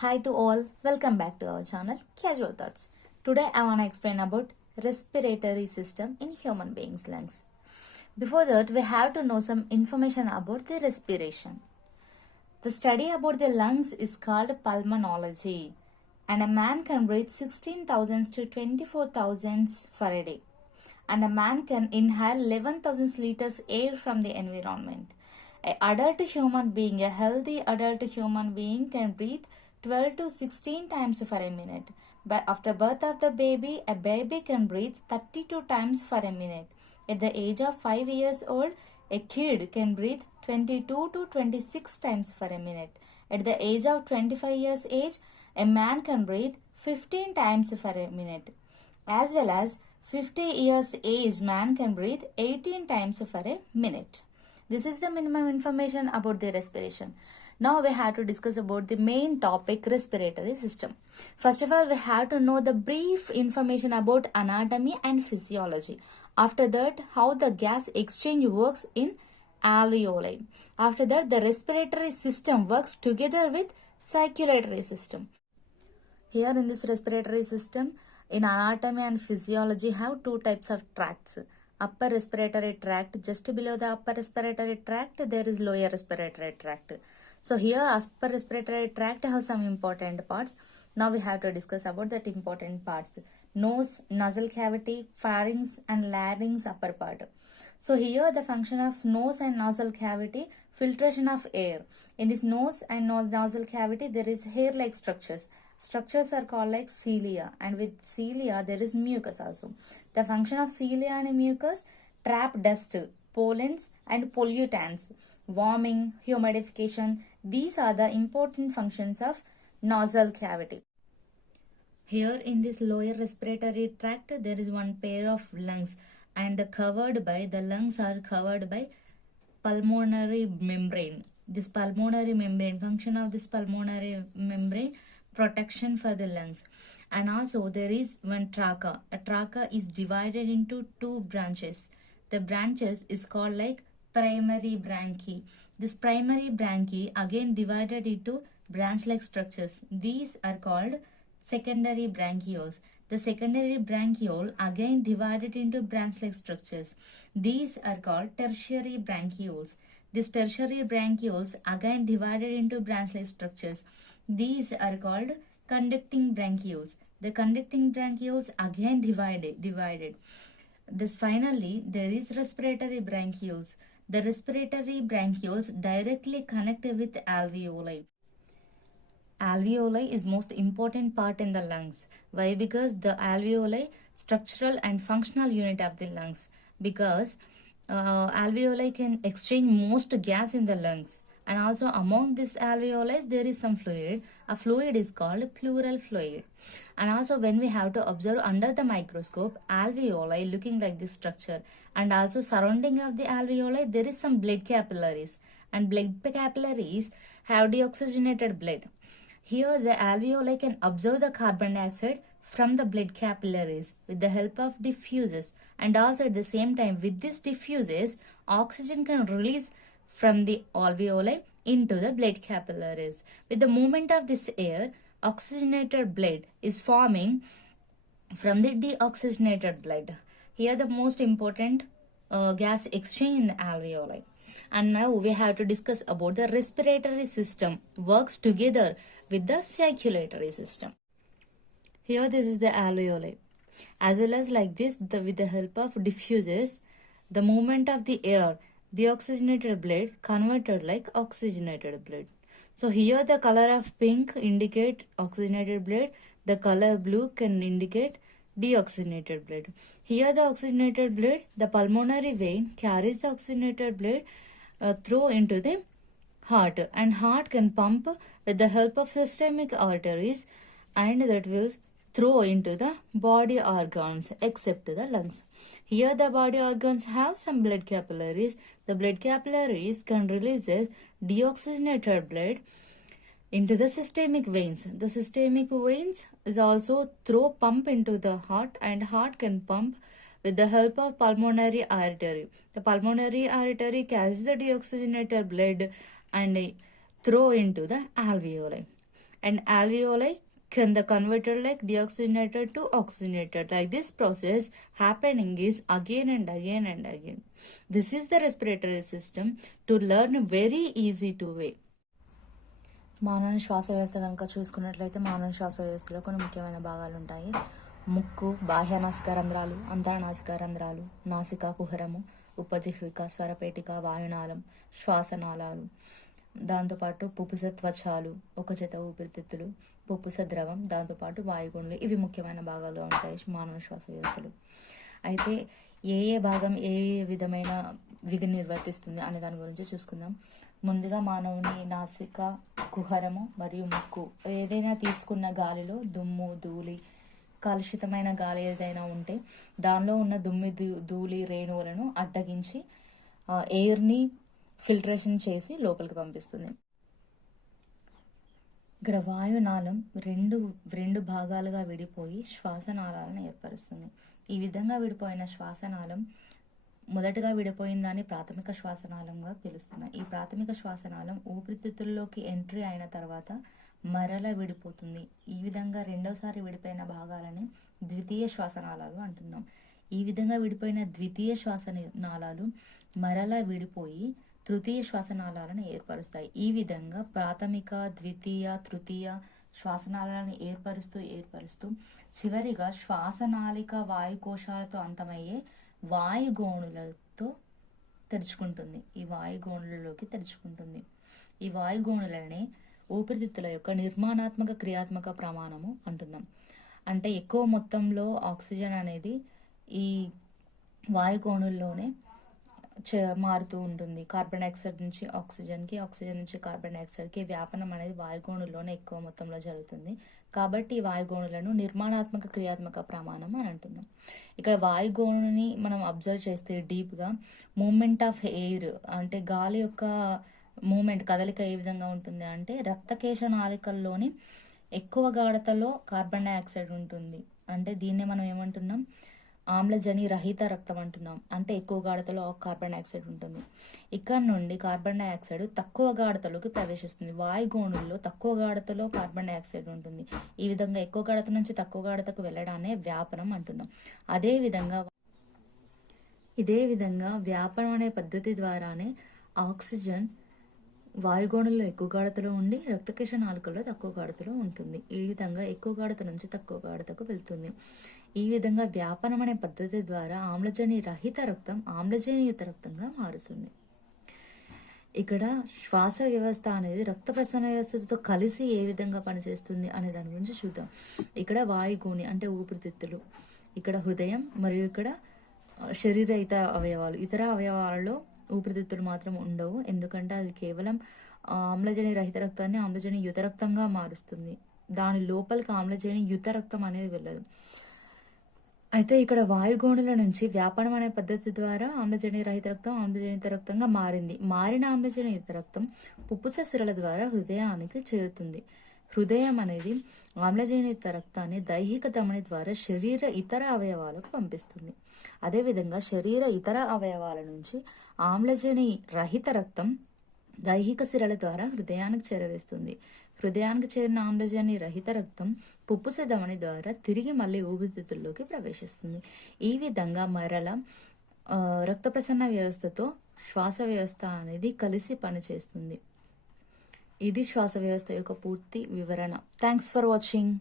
Hi to all, welcome back to our channel Casual Thoughts. Today I want to explain about respiratory system in human beings' lungs. Before that, we have to know some information about the respiration. The study about the lungs is called pulmonology, and a man can breathe 16,000 to 24,000 for a day, and a man can inhale 11,000 liters air from the environment. A healthy adult human being can breathe 12 to 16 times for a minute. But after birth of the baby, a baby can breathe 32 times for a minute. At the age of 5 years old, a kid can breathe 22 to 26 times for a minute. At the age of 25 years age, a man can breathe 15 times for a minute. As well as 50 years age man can breathe 18 times for a minute. This is the minimum information about the respiration. Now we have to discuss about the main topic, respiratory system. First of all, we have to know the brief information about anatomy and physiology. After that, how the gas exchange works in alveoli. After that, the respiratory system works together with circulatory system. Here in this respiratory system, in anatomy and physiology have two types of tracts. Upper respiratory tract, just below the upper respiratory tract, there is lower respiratory tract. So here upper respiratory tract has some important parts. Now we have to discuss about that important parts. Nose, nasal cavity, pharynx and larynx upper part. So here the function of nose and nasal cavity, filtration of air. In this nose and nasal cavity there is hair-like structures. Structures are called like cilia, and with cilia there is mucus also. The function of cilia and mucus, trap dust, pollens and pollutants, warming, humidification. These are the important functions of nasal cavity. Here in this lower respiratory tract there is one pair of lungs, and the lungs are covered by pulmonary membrane. This pulmonary membrane, function of this pulmonary membrane, protection for the lungs. And also there is one trachea. A trachea is divided into two branches. The branches is called like primary bronchi. This primary bronchi again divided into branch-like structures. These are called secondary bronchioles. The secondary bronchiole again divided into branch-like structures. These are called tertiary bronchioles. These tertiary bronchioles again divided into branch-like structures. These are called conducting bronchioles. The conducting bronchioles again divided. This finally there is respiratory bronchioles. The respiratory bronchioles directly connect with alveoli. Alveoli is most important part in the lungs. Why? Because the alveoli structural and functional unit of the lungs. Because alveoli can exchange most gas in the lungs. And also among this alveoli there is some fluid. A fluid is called pleural fluid. And also when we have to observe under the microscope, alveoli looking like this structure. And also surrounding of the alveoli there is some blood capillaries. And blood capillaries have deoxygenated blood. Here the alveoli can absorb the carbon dioxide from the blood capillaries with the help of diffusers, and also at the same time with this diffusers oxygen can release from the alveoli into the blood capillaries. With the movement of this air, oxygenated blood is forming from the deoxygenated blood. Here the most important gas exchange in the alveoli. And now we have to discuss about the respiratory system works together with the circulatory system. Here this is the alveoli. As well as like this, with the help of diffusers, the movement of the air, deoxygenated blood converted like oxygenated blood. So here the color of pink indicate oxygenated blood, the color blue can indicate deoxygenated blood. Here the oxygenated blood, the pulmonary vein carries the oxygenated blood through into the heart, and heart can pump with the help of systemic arteries, and that will throw into the body organs except the lungs. Here the body organs have some blood capillaries. The blood capillaries can release deoxygenated blood into the systemic veins. The systemic veins is also pump into the heart, and heart can pump with the help of pulmonary artery. The pulmonary artery carries the deoxygenated blood and throw into the alveoli. and alveoli can the converted like deoxygenated to oxygenated. Like this process happening is again and again and again. This is the respiratory system to learn very easy to way. మానవ శ్వాస వ్యవస్థ కనుక చూసుకున్నట్లయితే మానవ శ్వాస వ్యవస్థలో కొన్ని ముఖ్యమైన భాగాలు ఉంటాయి. ముక్కు, బాహ్య నాసిక రంధ్రాలు, అంతర్నాసిక రంధ్రాలు, నాసికా కుహరము, ఉపజిహ్విక, స్వరపేటిక, వాయునాళం, శ్వాసనాళాలు, దాంతోపాటు పుపుస త్వచాలు, ఒక జత ఊపిరితిత్తులు, పుపుస ద్రవం, దాంతోపాటు వాయుగుండ్లు. ఇవి ముఖ్యమైన భాగాలు ఉంటాయి మానవ శ్వాస వ్యవస్థలు. అయితే ఏ భాగం ఏ విధమైన విధిని నిర్వర్తిస్తుంది అనే దాని గురించి చూసుకుందాం. ముందుగా మానవుని నాసిక కుహరము మరియు ముక్కు, ఏదైనా తీసుకున్న గాలిలో దుమ్ము, ధూళి, కలుషితమైన గాలి ఏదైనా ఉంటే దానిలో ఉన్న దుమ్మి, ధూళి రేణువులను అడ్డగించి ఎయిర్ని ఫిల్టరేషన్ చేసి లోపలికి పంపిస్తుంది. ఇక్కడ వాయునాళం రెండు భాగాలుగా విడిపోయి శ్వాసనాళాలను ఏర్పరుస్తుంది. ఈ విధంగా విడిపోయిన శ్వాసనాళం మొదటగా విడిపోయిన దాన్ని ప్రాథమిక శ్వాసనాళంగా పిలుస్తున్నాయి. ఈ ప్రాథమిక శ్వాసనాళం ఊపిరితిత్తుల్లోకి ఎంట్రీ అయిన తర్వాత మరల విడిపోతుంది. ఈ విధంగా రెండోసారి విడిపోయిన భాగాలని ద్వితీయ శ్వాసనాళాలు అంటున్నాం. ఈ విధంగా విడిపోయిన ద్వితీయ శ్వాసనాళాలు మరల విడిపోయి తృతీయ శ్వాసనాళాలను ఏర్పరుస్తాయి. ఈ విధంగా ప్రాథమిక, ద్వితీయ, తృతీయ శ్వాసనాళాలను ఏర్పరుస్తూ చివరిగా శ్వాసనాళిక వాయుకోశాలతో అంతమయ్యే వాయుగోణులతో తెరుచుకుంటుంది. ఈ వాయుగోణులలోకి తెరుచుకుంటుంది. ఈ వాయుగోణులనే ఊపిరితిత్తుల యొక్క నిర్మాణాత్మక క్రియాత్మక ప్రమాణము అంటున్నాం. అంటే ఎక్కువ మొత్తంలో ఆక్సిజన్ అనేది ఈ వాయుగోణుల్లోనే మారుతూ ఉంటుంది. కార్బన్ డైఆక్సైడ్ నుంచి ఆక్సిజన్కి, ఆక్సిజన్ నుంచి కార్బన్ డైఆక్సైడ్కి వ్యాపనం అనేది వాయుగోణుల్లోనే ఎక్కువ మొత్తంలో జరుగుతుంది. కాబట్టి ఈ వాయుగోణులను నిర్మాణాత్మక క్రియాత్మక ప్రమాణం అని అంటున్నాం. ఇక్కడ వాయుగోణుని మనం అబ్జర్వ్ చేస్తే డీప్గా మూమెంట్ ఆఫ్ ఎయిర్ అంటే గాలి యొక్క మూమెంట్, కదలిక ఏ విధంగా ఉంటుంది అంటే రక్తకేశ నాళికల్లోని ఎక్కువ గాఢతలో కార్బన్ డైఆక్సైడ్ ఉంటుంది. అంటే దీన్నే మనం ఏమంటున్నాం, ఆమ్లజని రహిత రక్తం అంటున్నాం. అంటే ఎక్కువ గాఢతలో కార్బన్ డైఆక్సైడ్ ఉంటుంది. ఇక్కడ నుండి కార్బన్ డైఆక్సైడ్ తక్కువ గాఢతలోకి ప్రవేశిస్తుంది. వాయుగోణుల్లో తక్కువ గాఢతలో కార్బన్ డైఆక్సైడ్ ఉంటుంది. ఈ విధంగా ఎక్కువ గాఢత నుంచి తక్కువ గాఢతకు వెళ్ళడాన్ని వ్యాపనం అంటున్నాం. ఇదే విధంగా వ్యాపనం అనే పద్ధతి ద్వారానే ఆక్సిజన్ వాయుగోణుల్లో ఎక్కువ గాఢతలో ఉండి రక్తకేశ నాళికల్లో తక్కువ గాఢతలో ఉంటుంది. ఈ విధంగా ఎక్కువ గాఢత నుంచి తక్కువ గాఢతకు వెళ్తుంది. ఈ విధంగా వ్యాపనం అనే పద్ధతి ద్వారా ఆమ్లజని రహిత రక్తం ఆమ్లజనియుత రక్తంగా మారుతుంది. ఇక్కడ శ్వాస వ్యవస్థ అనేది రక్త ప్రసరణ వ్యవస్థతో కలిసి ఏ విధంగా పనిచేస్తుంది అనే దాని గురించి చూద్దాం. ఇక్కడ వాయుగోణి అంటే ఊపిరితిత్తులు, ఇక్కడ హృదయం మరియు ఇక్కడ శరీర ఇతర అవయవాలలో ఊపిరితిత్తులు మాత్రం ఉండవు. ఎందుకంటే అది కేవలం ఆమ్లజని రహిత రక్తాన్ని ఆమ్లజని యుత రక్తంగా మారుస్తుంది. దాని లోపలికి ఆమ్లజని యుత రక్తం అనేది వెళ్ళదు. అయితే ఇక్కడ వాయుగోణుల నుంచి వ్యాపనం అనే పద్ధతి ద్వారా ఆమ్లజని రహిత రక్తం ఆమ్లజనిత రక్తంగా మారిన ఆమ్లజని యుత రక్తం పుప్పుస సిరల ద్వారా హృదయానికి చేరుతుంది. హృదయం అనేది ఆమ్లజనిత రక్తాన్ని దైహిక ధమని ద్వారా శరీర ఇతర అవయవాలకు పంపిస్తుంది. అదేవిధంగా శరీర ఇతర అవయవాల నుంచి ఆమ్లజని రహిత రక్తం దైహిక సిరల ద్వారా హృదయానికి చేరవేస్తుంది. హృదయానికి చేరిన ఆమ్లజని రహిత రక్తం పుప్పుస ధమని ద్వారా తిరిగి మళ్ళీ ఊపిరితిత్తుల్లోకి ప్రవేశిస్తుంది. ఈ విధంగా మరల రక్త ప్రసరణ వ్యవస్థతో శ్వాస వ్యవస్థ అనేది కలిసి పనిచేస్తుంది. ఇది శ్వాస వ్యవస్థ యొక్క పూర్తి వివరణ. Thanks for watching.